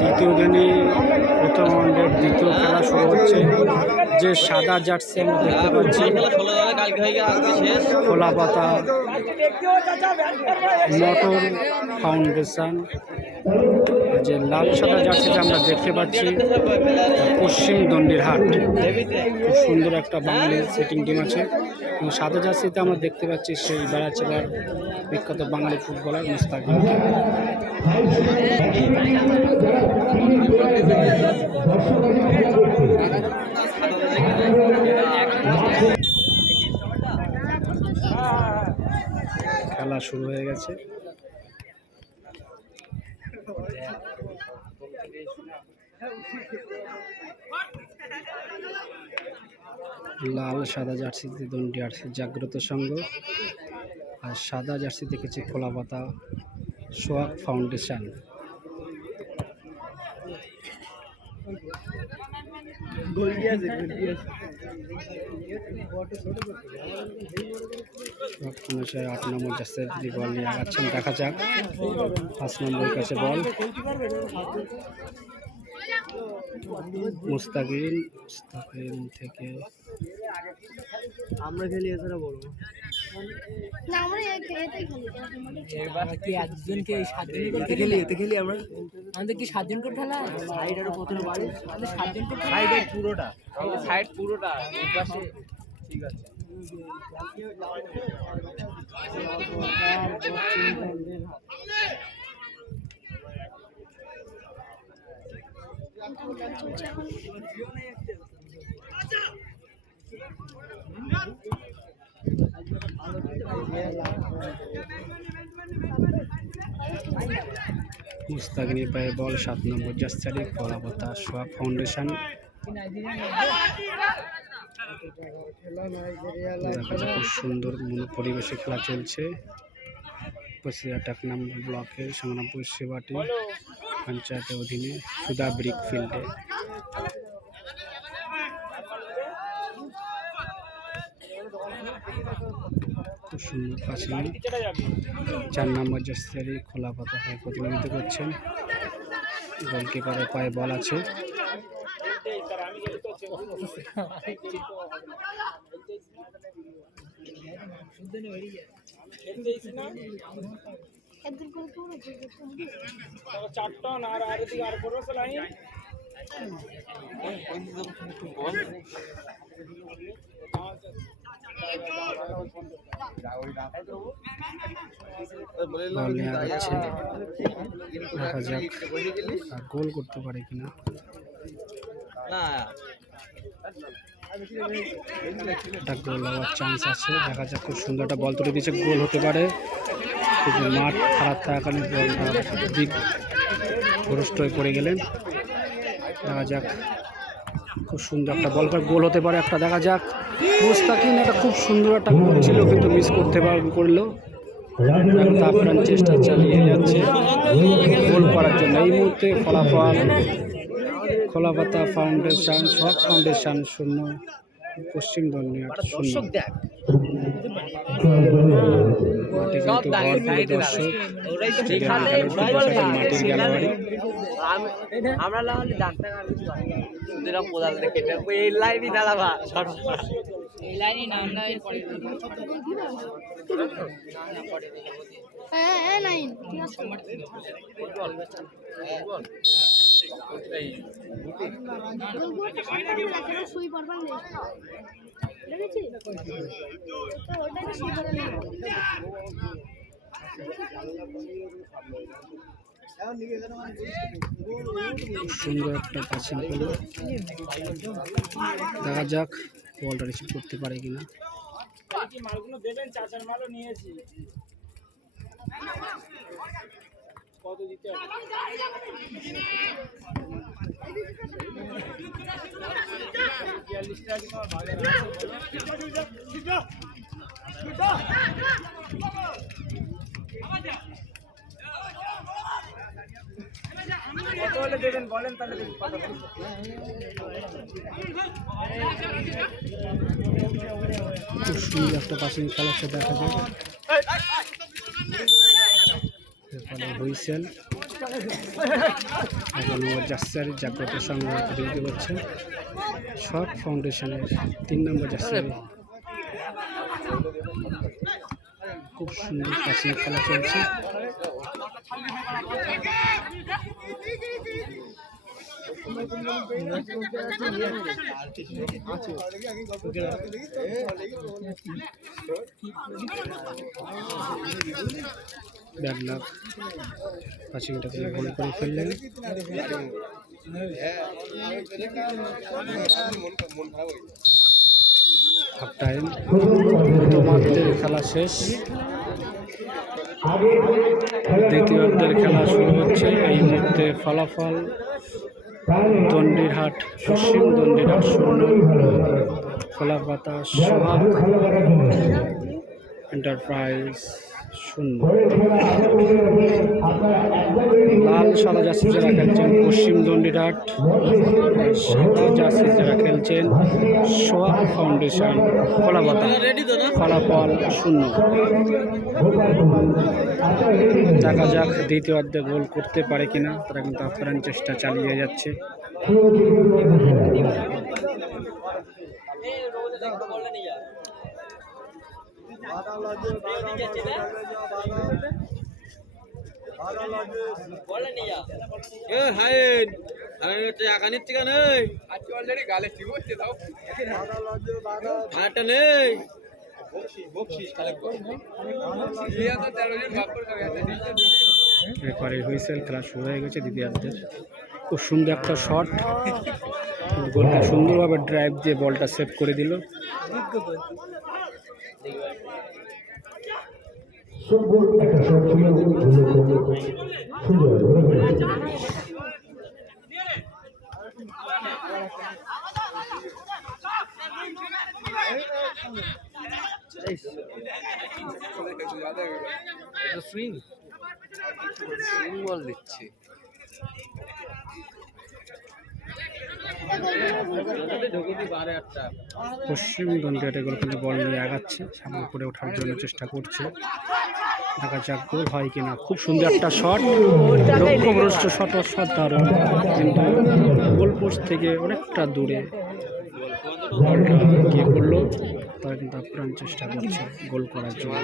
দ্বিতীয় দিনে প্রথম রাউন্ডের দ্বিতীয় খেলা শুরু হচ্ছে। যে সাদা জার্সি আমরা দেখতে পাচ্ছি খোলা পাতা মোটর ফাউন্ডেশন, যে লাল সাদা জার্সিতে আমরা দেখতে পাচ্ছি পশ্চিম দণ্ডির হাট। খুব সুন্দর একটা বাঙালি সেটিং টিম আছে। এবং সাদা জার্সিতে আমরা দেখতে পাচ্ছি সেই বেড়াচেলার বিখ্যাত বাঙালি ফুটবলার মুস্তাকিমকে। খেলা শুরু হয়ে গেছে। লাল সাদা জার্সিতে দণ্ডি আরসি জাগ্রত সংঘ, আর সাদা জার্সি দেখেছি খোলা পাতা সোহাগ ফাউন্ডেশন। সোহাগ 8 নম্বর জার্সির বল নিয়ে আগাচ্ছেন, দেখা যাক। 5 নম্বর কাছে বল, মুস্তাকিম থেকে আমরা খেলি এছাড়া বলবো না, আমরা কি একজনকে 7 জন করে খেলি আমরা। আমাদের কি 7 জন করে খেলা? সাইড আর প্রথমে বাড়ি আমাদের 7 জন করে সাইড পুরোটা, সাইড পুরোটা এই পাশে। ঠিক আছে, মুস্তাকিমের পায়ে বল। 7 নম্বর জার্সি খোলা পাতা সোহাগ ফাউন্ডেশন। খুব সুন্দর পরিবেশে খেলা চলছে। বসিরহাট 1 নম্বর ব্লকের সংগ্রামপুর সেবাটি পঞ্চায়েতের অধীনে সুধা ব্রিক ফিল্ডে। খুব সুন্দর পাশে 4 নম্বর জার্সি খোলা পাতা হয়ে প্রতিনিধিত্ব করছেন। গোলকিপারের পায়ে বল আছে। বল নিয়ে আগাচ্ছে, দেখা যাক গোল করতে পারে কিনা। একটা গোল হওয়ার চান্স আছে, দেখা যাক। খুব সুন্দর একটা বল তুলে দিয়েছে, গোল হতে পারে। মাঠ খারাপ থাকাকালীন বলটা দিক ভ্রষ্ট হয়ে পড়ে গেলেন। দেখা যাক, খুব সুন্দর একটা বল, গোল হতে পারে একটা। দেখা যাক, মুস্তাকিম একটা খুব সুন্দর একটা গোল ছিল, কিন্তু মিস করলো। আপ্রাণ চেষ্টা চালিয়ে যাচ্ছে গোল করার জন্য। এই মুহূর্তে ফলাফল খোলা পাতা ফাউন্ডেশন সোহাগ ফাউন্ডেশন 0, পশ্চিম দণ্ডি 0। সুন্দর একটা পাসিং করলো, দেখা যাক বলটা রিসিভ করতে পারে কিনা। মালগুলো দেবেন, চাচার মালও নিয়েছি। কত দিতে হবে? কত হলে দেবেন বলেন, তাহলে কথা বলুন। খুব সুন্দর একটা পাসিং খেলা দেখা যায়। হুইসেল। 11 নম্বর জার্সি জাগ্রত সংগ্রহ প্রতিযোগিতা করছে সোহাগ ফাউন্ডেশনের 3 নম্বর জার্সি। খুব সুন্দর পাশে খেলা চলছে। ব্যাড লাক, পাঁচিংটা থেকে গোল করে ফেললেন। হাফ টাইম, প্রথমার্ধের খেলা শেষ, দ্বিতীয়ার্ধের খেলা শুরু হচ্ছে। এই মুহূর্তে ফলাফল দণ্ডিরহাট পশ্চিম দণ্ডিরহাট 0, খোলাপাতা সোহাগ এন্টারপ্রাইজ 0। লাল সাদা জার্সি যারা খেলছেন পশ্চিম দণ্ডিরহাট, সাদা জার্সি যারা খেলছেন সোহাগ ফাউন্ডেশন খোলাপাতা। ফলাফল 0। দেখা যাক দ্বিতীয়ার্ধে গোল করতে পারে কিনা, তারা কিন্তু আপ্রাণ চেষ্টা চালিয়ে যাচ্ছে। এরপরে হুইসেল, খেলা শুরু হয়ে গেছে দ্বিতীয়ার্ধের। খুব সুন্দর একটা শট, গোলটা সুন্দরভাবে ড্রাইভ দিয়ে বলটা সেভ করে দিল। বল দিচ্ছে পশ্চিম দণ্ডিয়াটে গোল কিন্তু বল নিয়ে আগাচ্ছে, সামনে করে ওঠার জন্য চেষ্টা করছে। দেখা যাক গোল হয় কিনা। খুব সুন্দর একটা শট, লক্ষ্যভ্রষ্ট শট, অসাধারণ, কিন্তু গোল পোস্ট থেকে অনেকটা দূরে বলটা গিয়ে পড়লো। তারা কিন্তু আপ্রাণ চেষ্টা করছে গোল করার জন্য।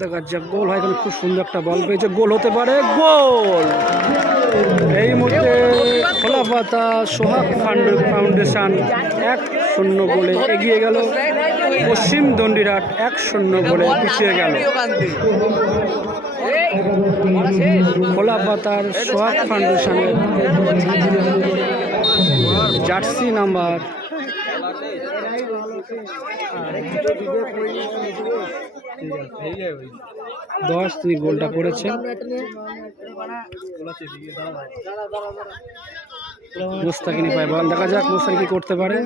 দেখা যাক গোল হয় কিনা। খুব সুন্দর একটা বল পেয়েছে, গোল হতে পারে, গোল! এই মুহূর্তে খোলাপাতা সোহাগ ফাউন্ডেশন 1-0 গোলে এগিয়ে গেল। পশ্চিম দণ্ডিরহাট 1-0 গোলে পিছিয়ে গেল। খোলাপাতার সোহাগ ফাউন্ডেশনের জার্সি নাম্বার 10 তিনি গোলটা করেছেন। মুস্তাকিনি পায় বল, দেখা যাক মুস্তাকি কি করতে পারে।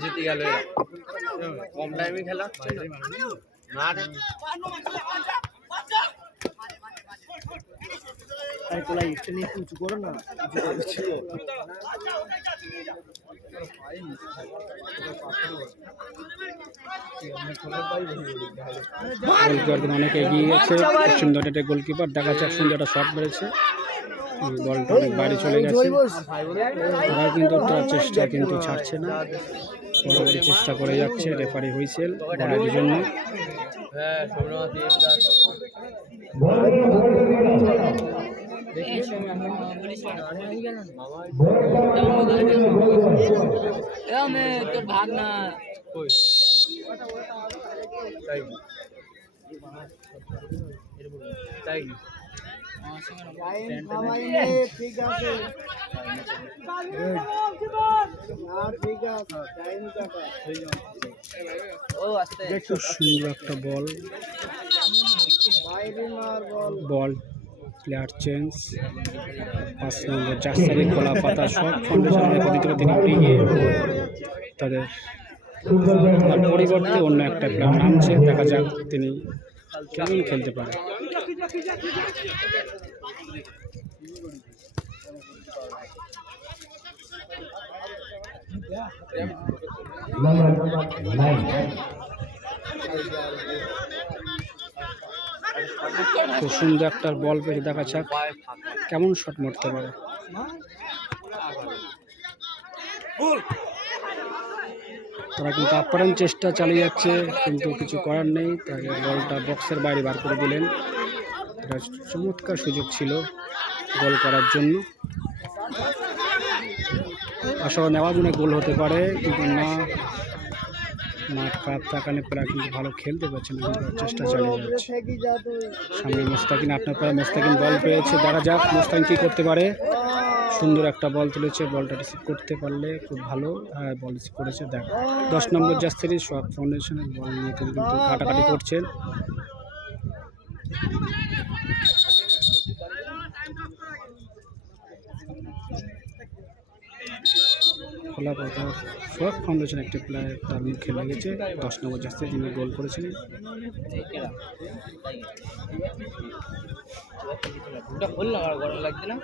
জিতে গেল, কম টাইমে খেলা। উঁচু করো না, গোলকিপার অনেক এগিয়ে গেছে পশ্চিম দণ্ডিয়াটের গোলকিপার। দেখা যাক সুন্দর একটা শট মেরেছে, বলটা অনেক বাইরে চলে গেছে। তারা কিন্তু তার চেষ্টা কিন্তু ছাড়ছে না, পরবর্তী চেষ্টা করে যাচ্ছে। রেফারি হুইসেল বলের জন্য। তোর ভাগনা ঠিক আছে, খুব সুন্দর একটা বল, বল প্লেয়ার চেঞ্জ। 5 নম্বর জার্সি কলা পাতা সব ফাউন্ডেশনের পদ্ধতিতে তিনি এগিয়ে তাদের তার পরিবর্তে অন্য একটা প্লেয়ার নামছে, দেখা যাক তিনি কেমন খেলতে পারে। খুব সুন্দর একটা বল পেয়ে, দেখা যাক কেমন শট মারতে পারে। তারা কিন্তু আপ্রাণ চেষ্টা চালিয়ে যাচ্ছে, কিন্তু কিছু করার নেই। তাকে বলটা বক্সের বাইরে বার করে দিলেন। এটা চমৎকার সুযোগ ছিল গোল করার জন্য। আশা নেওয়া মনে গোল হতে পারে, কিন্তু না, মাঠ খারাপ থাকালে প্রায় কিন্তু ভালো খেলতে পারছে না, কিন্তু চেষ্টা চালিয়ে যাচ্ছে। সামনে মোস্তাকিন, আপনার প্রায় মোস্তাকিন বল পেয়েছে, দেখা যাক মোস্তাকিন কী করতে পারে। সুন্দর একটা বল তুলেছে, বলটা রিসিভ করতে পারলে খুব ভালো। হ্যাঁ, বল রিসিভ করেছে। দেখ 10 নম্বর জার্সি সব ফাউন্ডেশনের বল নিয়ে তিনি কিন্তু কাটাকাটি করছেন। খোলা পাতা সব ফাউন্ডেশন একটি প্লেয়ার তার মুখে লেগেছে। 10 নম্বর জার্সি যিনি গোল করেছিলেন। গরম লাগছে না?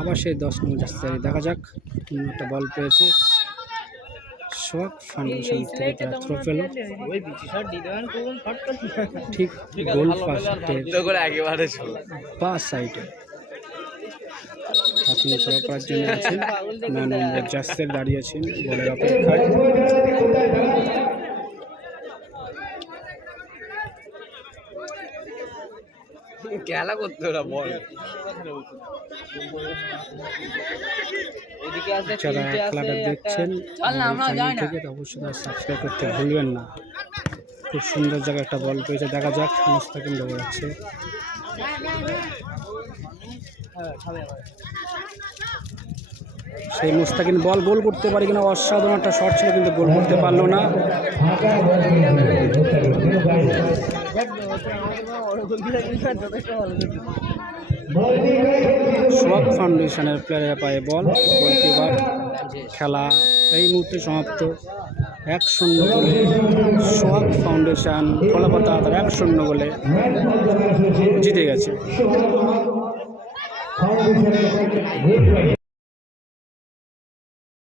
আবার সেই 10 নম্বর জার্সি, দেখা যাক তিনি একটা বল পেয়েছে। শখ ফাউন্ডেশন থেকে তারা থ্রো পেল, ঠিক গোল পাস সাইডে। আপনি থ্রো করার জন্য আছেন, 9 নম্বর জার্সি দাঁড়িয়েছেন বলের অপেক্ষায়। খেলা করতে ওরা বল। যারা খেলাটা দেখছেন থেকে অবশ্যই সাবস্ক্রাইব করতে ভুলবেন না। খুব সুন্দর জায়গায় একটা বল পেয়েছে, দেখা যাক মোস্তাকিন ধরে যাচ্ছে। সেই মোস্তাকিন বল গোল করতে পারে কিনা, অসাধারণ একটা শট ছিল, কিন্তু গোল করতে পারলো না। সোহাগ ফাউন্ডেশনের প্লেয়ারের পায়ে বল, গোলকিপার। খেলা এই মুহূর্তে সমাপ্ত। 1-0 গোলে সোহাগ ফাউন্ডেশন কলাপাতা তার 1-0 গোলে জিতে গেছে।